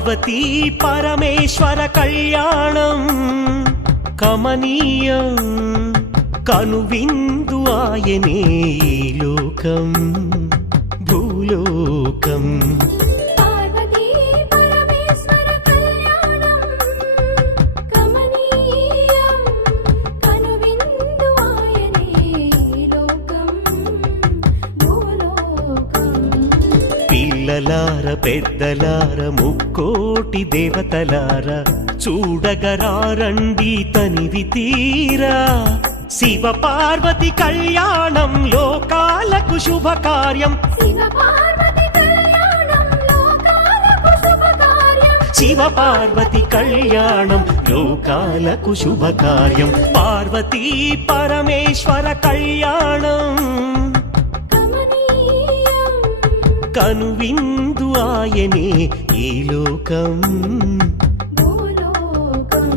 పార్వతీ పరమేశ్వర కళ్యాణం కమనీయం కనువిందు ఆయనే ఈ లోకం భూలోకం. పార్వతీ పరమేశ్వర కళ్యాణం కమనీయం కనువిందు ఆయనే ఈ లోకం భూలోకం. పిల్లలార పెద్దలార ముక్కోటి దేవతలార చూడగరారండి తనివి తీరా శివ పార్వతి కళ్యాణం లోకాలకు శుభకార్యం. శివ పార్వతి కళ్యాణం లోకాలకు శుభకార్యం. శివ పార్వతి కళ్యాణం లోకాలకు శుభకార్యం. పార్వతీ పరమేశ్వర కళ్యాణం కమనీయం కనువిందు ఆయనే ఈ లోకం భూలోకం.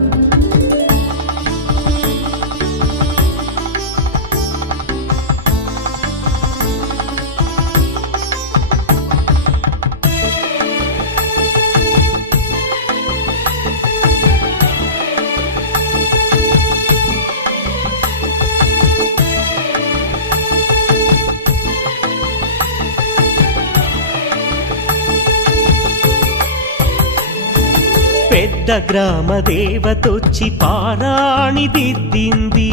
పెద్ద గ్రామ దేవతొచ్చి పారాణి దిద్దింది.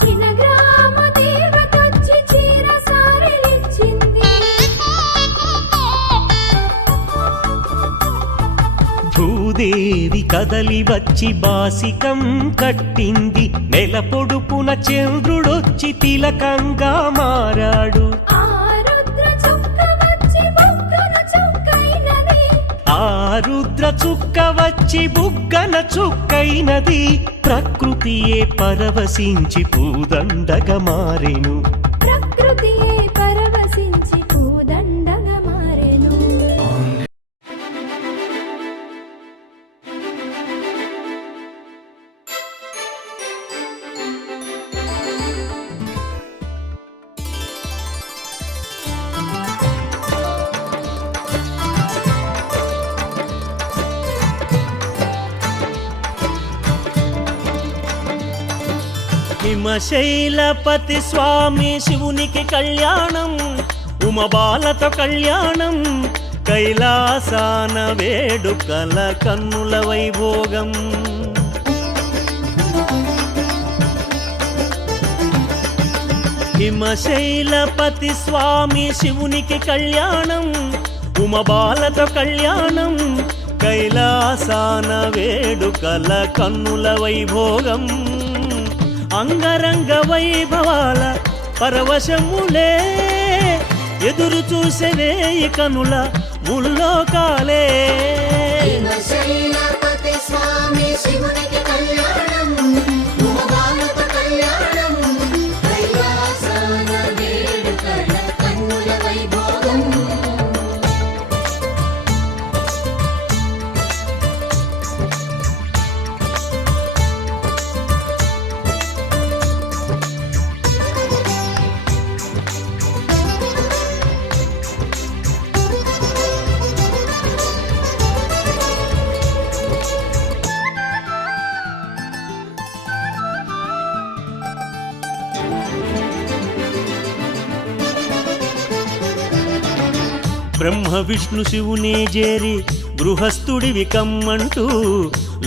చిన్న గ్రామ దేవతొచ్చి చీర సారెలిచ్చింది. భూదేవి కదలి వచ్చి బాసికం కట్టింది. నెల పొడుపున చంద్రుడొచ్చి తిలకంగా మారాడు. ఆ రుద్ర చుక్క వచ్చి బుగ్గన చుక్కైనది. ఆ రుద్ర చుక్క వచ్చి బుగ్గన చుక్కైనది. ప్రకృతియే పరవశించి పూదండగా మారెను. ప్రకృతియే పరవశించి పూదండగా మారెను. హిమశైలపతి స్వామి శివునికి కళ్యాణం ఉమబాలతో కళ్యాణం కైలాసాన వేడుకల కన్నుల వైభోగం. హిమశైలపతి స్వామి శివునికి కళ్యాణం ఉమబాలతో కళ్యాణం కైలాసాన వేడుకల కన్నుల వైభోగం. అంగరంగ వైభవాల పరవశములే ఎదురు చూసెనే కనుల ముల్లోకాలే. హిమశైలపతి స్వామి శివునికి కళ్యాణం ఉమబాలతో కళ్యాణం కైలాసాన వేడుకల కన్నుల వైభోగం. బ్రహ్మ విష్ణు శివునే చేరి గృహస్థుడివి కమ్మంటూ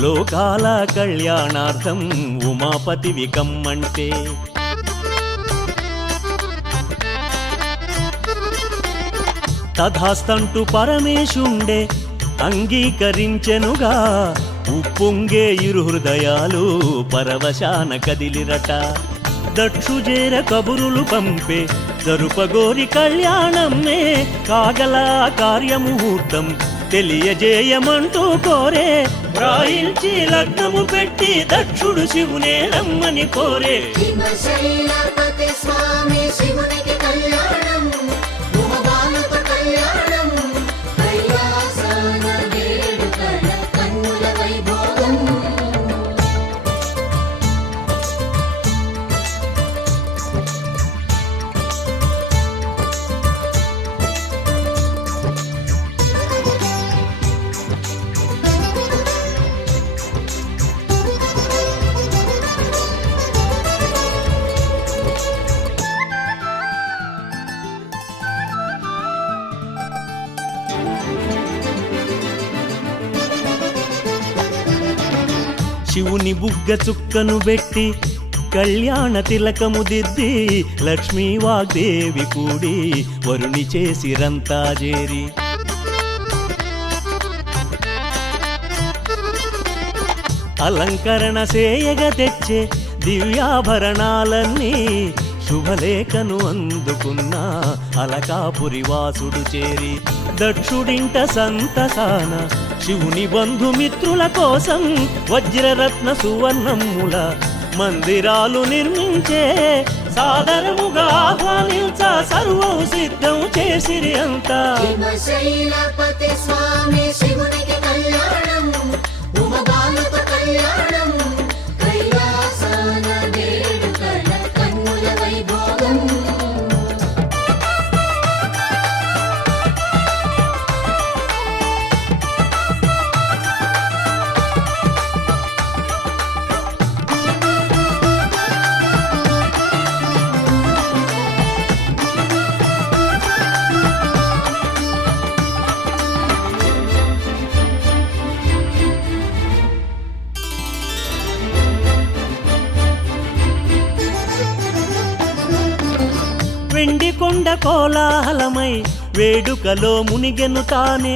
లోకాల కళ్యాణార్థం ఉమాపతివి కమ్మంటే. తథాస్తంటూ పరమేశుండే అంగీకరించెనుగా. ఉప్పొంగే ఇరు హృదయాలు పరవశాన కదిలిరట. దక్షుజేర కబురులు పంపే జరుపగోరి కళ్యాణమే కాగల కార్యముహూర్తం తెలియజేయమంటూ కోరే. వ్రాయించి లగ్నము పెట్టి దక్షుడు శివునే రమ్మని కోరే. హిమశైలపతి స్వామి శివునికి కళ్యాణం ఉమబాలతో కళ్యాణం కైలాసాన వేడుకల కన్నుల వైభోగం. శివుని బుగ్గ చుక్కను పెట్టి కళ్యాణ తిలకము దిద్ది లక్ష్మీ వాగ్దేవి కూడి వరుణి చేసిరంతా చేరి అలంకరణ సేయగ తెచ్చే దివ్యాభరణాలన్నీ శుభలేఖను అందుకున్న అలకాపురి వాసుడు చేరి దక్షుడింట సంతసాన శివుని బంధుమిత్రుల కోసం వజ్రరత్న సువర్ణముల మందిరాలు నిర్మించే సాదరముగా ఆహ్వానించ సర్వం సిద్ధం చేసిరి అంతా శ్రీశైలపతి స్వామి శివునికి కళ్యాణం ఉమబాలతో కళ్యాణం కైలాసాన వేడుకల కన్నుల వైభోగం వెండి కొండ కోలాహలమై వేడుకలో మునిగెను తానే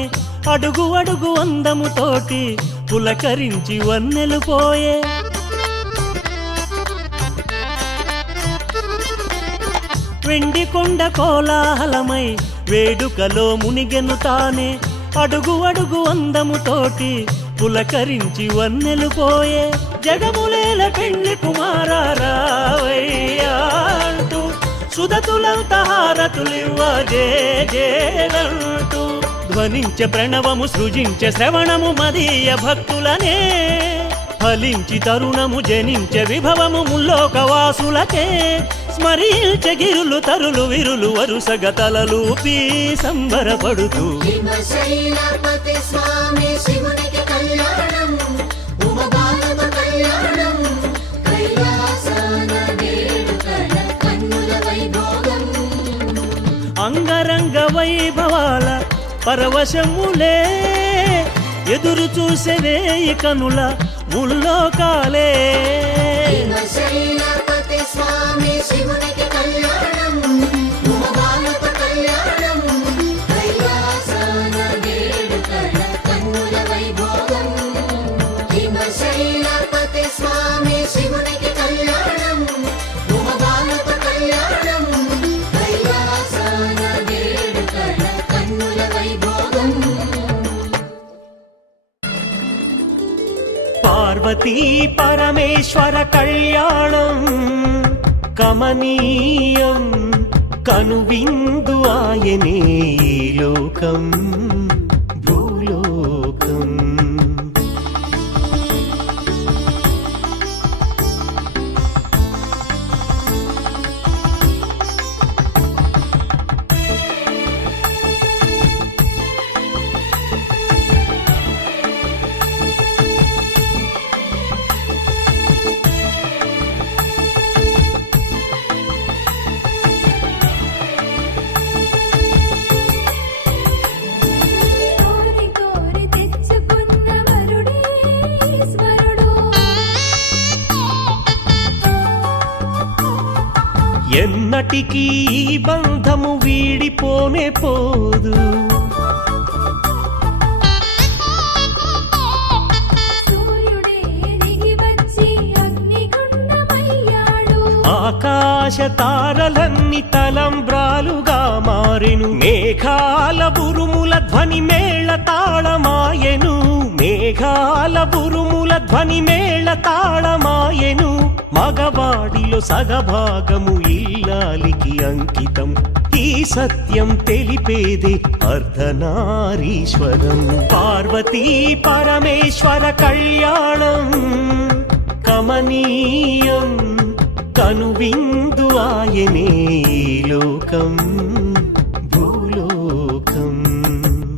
అడుగు అడుగు అందముతోటి పులకరించి వన్నెలు పోయే వెండి కొండ కోలాహలమై వేడుకలో మునిగెను తానే అడుగు అడుగు అందముతోటి పులకరించి వన్నెలు పోయే జగములేల పెళ్లి కుమారారావయ్యా అంటూ సుదతులంత హారతులివ్వ జేజేలంటూ ధ్వనించే ప్రణవము సృజించే శ్రవణము మదీయ భక్తులనే ఫలించి తరుణము జనించే విభవము ముల్లోకవాసులకే స్మరించే గిరులు తరులు విరులు వరుసగ తలలూపి సంబరపడుతూ శ్రీశైలపతి స్వామి శివునికి కళ్యాణం ఉమబాలతో కళ్యాణం కైలాసాన వేడుకల కన్నుల వైభోగం అంగరంగ వైభవాల పరవశములే ఎదురు చూసే వేయి కనుల ముల్లోకాలే శ్రీశైలపతి స్వామి శివునికి కళ్యాణం ఉమబాలతో కళ్యాణం కైలాసాన వేడుకల కన్నుల వైభోగం శ్రీశైలపతి స్వామి శివునికి కళ్యాణం ఉమబాలతో కళ్యాణం కైలాసాన వేడుకల కన్నుల వైభోగం పార్వతీ పరమేశ్వర కళ్యాణం కమనీయం కనువిందు ఆయనే ఈ లోకం భూలోకం కోరి కోరి తెచ్చుకున్న వరుడే ఈశ్వరుడు ఎన్నటికీ ఈ బంధము వీడిపోనే పోదు సూర్యుడే దిగి వచ్చి అగ్నిగుండమయ్యాడు ఆకాశ తారలన్నీ తలంబ్రాలుగా మారెను మేఘాల బురుముల ధ్వని మేళ తాళమాయెను మేఘాల బురుముల ధ్వని మేళ తాళమాయెను మగవాడిలో సగభాగము ఇల్లాలికి అంకితం ఈ సత్యం తెలిపేది అర్ధనారీశ్వరం పార్వతీ పరమేశ్వర కళ్యాణం కమనీయం కనువిందు ఆయనే ఈ లోకం భూలోకం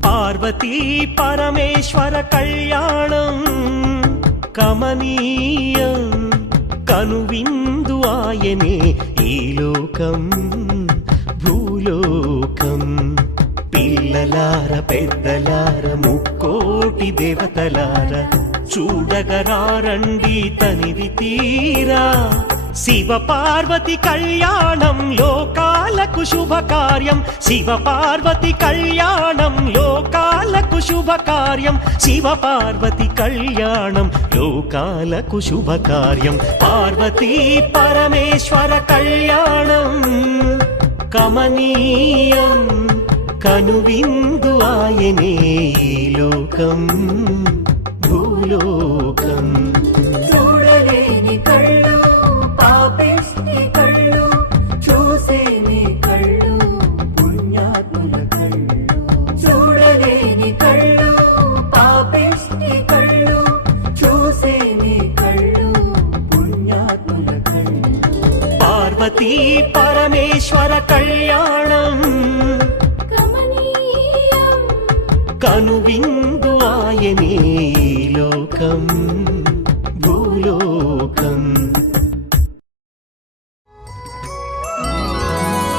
పార్వతీ పరమేశ్వర కళ్యాణం కమనీయం కనువిందు ఆయనే ఈ లోకం భూలోకం పిల్ల పిల్లలార పెద్దలార ముక్కోటి దేవతలార చూడగరారండి తనివి తీరా శివ పార్వతి కళ్యాణం లోకాలకు శుభకార్యం శివ పార్వతి కళ్యాణం లోకాలకు శుభకార్యం శివ పార్వతి కళ్యాణం లోకాలకు శుభకార్యం పార్వతీ పరమేశ్వర కళ్యాణం కమనీయం కనువిందు ఆయనే ఈ లోకం భూలోకం చూడలేని కళ్ళు పాపిష్టి కళ్ళు చూసేని కళ్ళు పుణ్యాత్ముల కళ్ళు చూడలేని కళ్ళు పాపిష్టి కళ్ళు చూసేని కళ్ళు పుణ్యాత్ముల కళ్ళు పార్వతీ పరమేశ్వర కళ్యాణం కమనీయం కనువిందు ఆయనే ఈ లోకం భూలోకం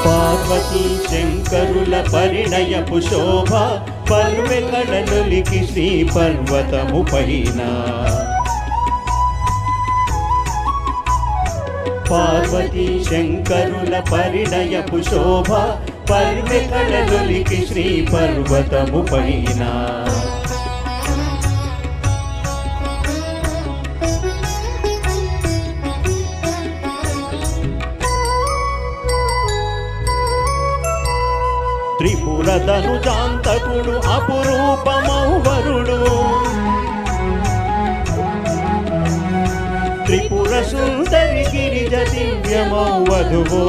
పార్వతీ శంకరుల పరిణయపు శోభ పర్వెకడలొలికి శ్రీ పర్వతము పైన పార్వతీ శంకరుల పరిణయపు శోభ పర్వెకడలొలికి శ్రీ పర్వతము పైన త్రిపురదను జాంతకుడు అపురూపమౌవరుడు త్రిపుర సుందరి గిరిజ దివ్యమౌ వధువు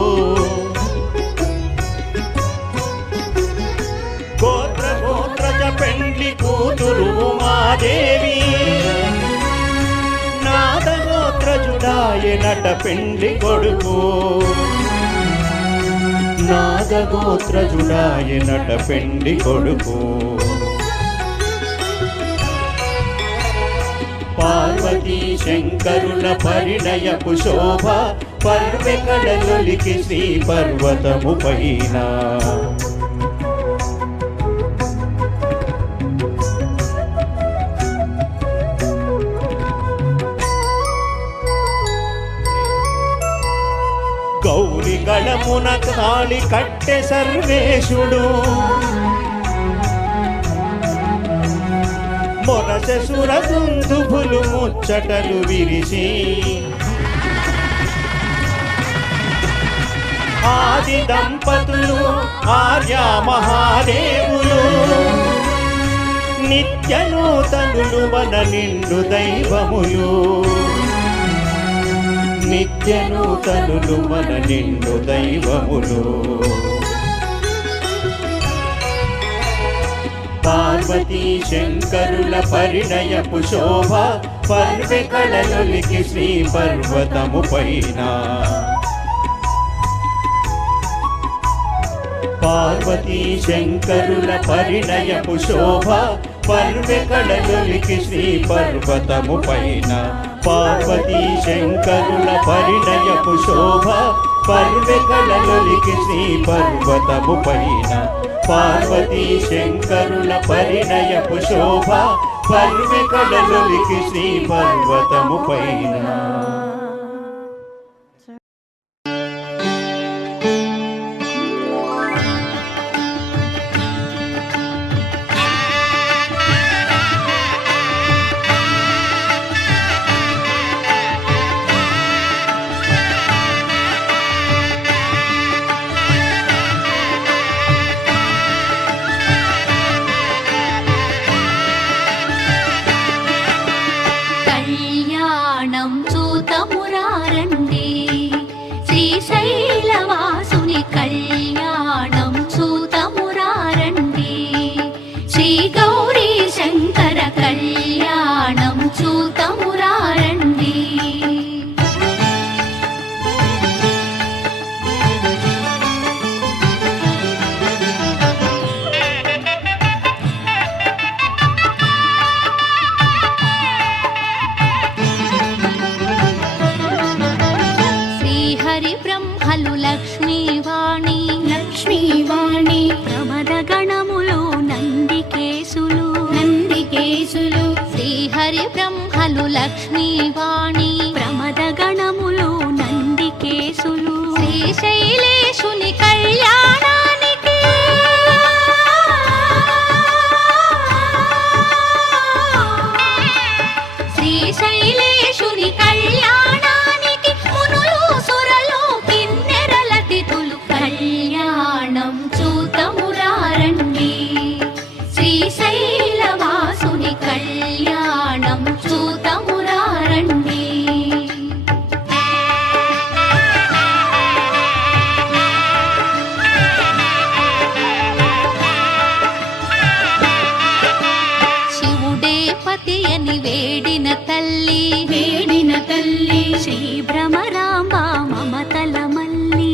గోత్ర గోత్రజ పెండ్లి కూతురు ఉమాదేవి నాదగోత్రజుడాయ నట పెండ్లి కొడుకు నాదగోత్రజుడాయ నట పెండ్లి కొడుకు పార్వతీ శంకరుల పరిణయపు శోభ పర్వెకడలొలికి శ్రీ పర్వతము పైన గౌరి గళమున కాళి కట్టె సర్వేశుడు మొరస సురదుందుభులు ముచ్చటలు విరిసి ఆది దంపతులు ఆర్యా మహాదేవులు నిత్య నూతనులు మన నిండు దైవములు నిత్య నూతనులు మన నిండు దైవములు పార్వతీ శంకరుల పరిణయపు శోభ పర్వెకడలొలికి శ్రీ పర్వతము పైన పార్వతీ శంకరుల పరిణయపు శోభ పర్వెకడలొలికి శ్రీ పర్వతము పైన పార్వతీ శంకరుల పరిణయపు శోభ పర్వెకడలొలికి శ్రీ పర్వతము పైన పార్వతీ శంకరుల పరిణయపు శోభ పర్వెకడలొలికి శ్రీ పర్వతము పైన కళ్యాణం చూత గణములు నందికేశులు శ్రీహరి బ్రహ్మలు లక్ష్మీవాణి ప్రమద గణములు నందికేశులు శ్రీశైలేశుని కళ్యాణానికి శ్రీశైలేశుని కళ్యాణానికి మునులు సురలు కిన్నెరల తిథులు కళ్యాణం చూతమురారండి శ్రీశైలవాసుని కళ్యాణం చూతమురారండి శివుడే పతి అని వేడిన తల్లి శ్రీ భ్రమరాంబ మమతల మల్లి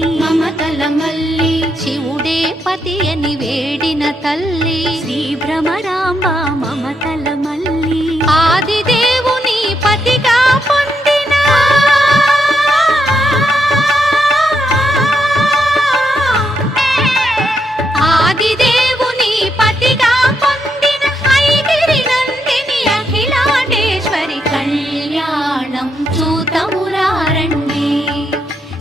శివుడే పతి అని వేడిన తల్లి శ్రీ భ్రమరాంబ మమతల మల్లి ఆదిదేవుని పతిగా పొందిన ఆదిదేవుని పతిగా పొందిన ఐగిరి నందిని అఖిలాండేశ్వరి కళ్యాణం చూతమురారండి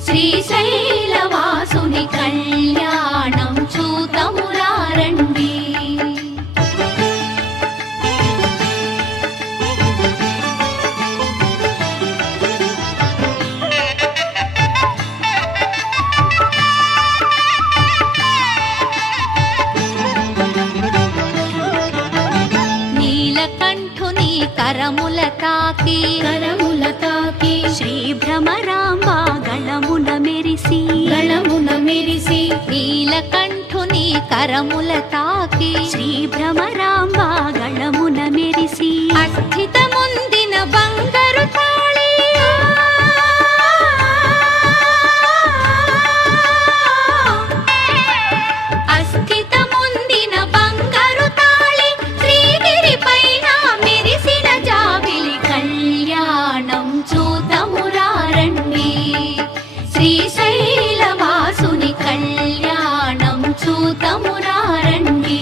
శ్రీశైలవాసుని కళ్యాణం చూతమురారండి నీలకంఠుని కరముల తాకి శ్రీ భ్రమరాంబ గళమున మెరిసి నీలకంఠుని కరముల తాకి శ్రీ భ్రమరాంబ గళమున మెరిసి అస్థితముందిన బంగారు తాళి అస్థితముందిన బంగారు తాళి శ్రీగిరి పైన మెరిసిన జాబిలి కళ్యాణం చూతమురారండి శ్రీశైలవాసుని కళ్యాణం చూతమురారండి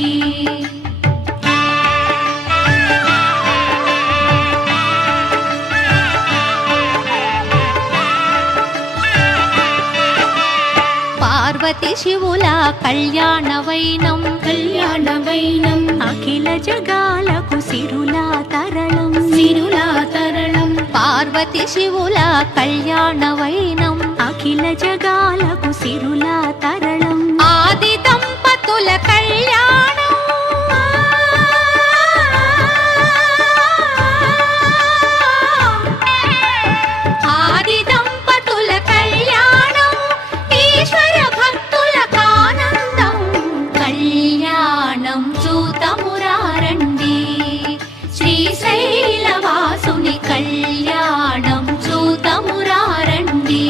పార్వతి శివుల కళ్యాణ వైనం అఖిల జగాలకు సిరులా తరళం పార్వతి శివుల కళ్యాణ వైనం అఖిల జగాలకు సిరులా తరళం ఆది దంపతుల కళ్యాణం ఆది దంపతుల కళ్యాణం ఈశ్వర భక్తుల కానందం కళ్యాణం చూతమురారండి శ్రీశైలవాసుని కళ్యాణం చూతమురారండి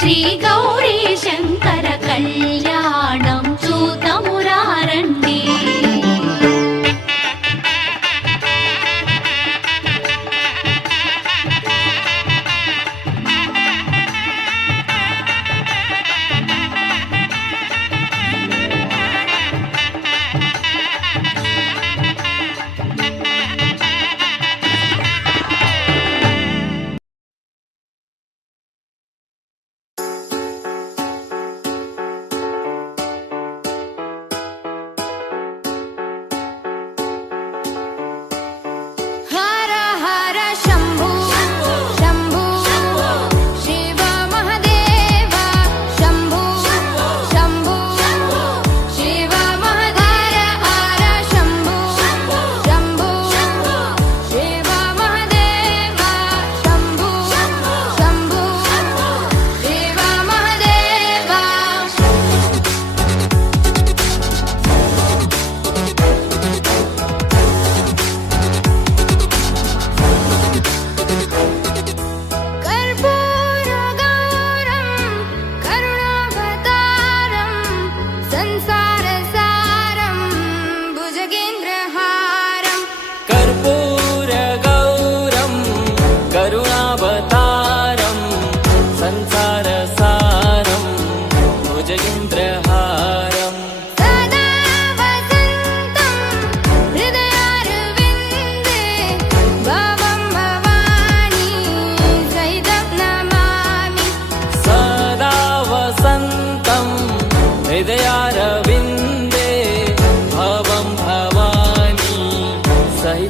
శ్రీ గౌరీ శంకర కళ్యాణం చూతము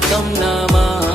త్వం నమః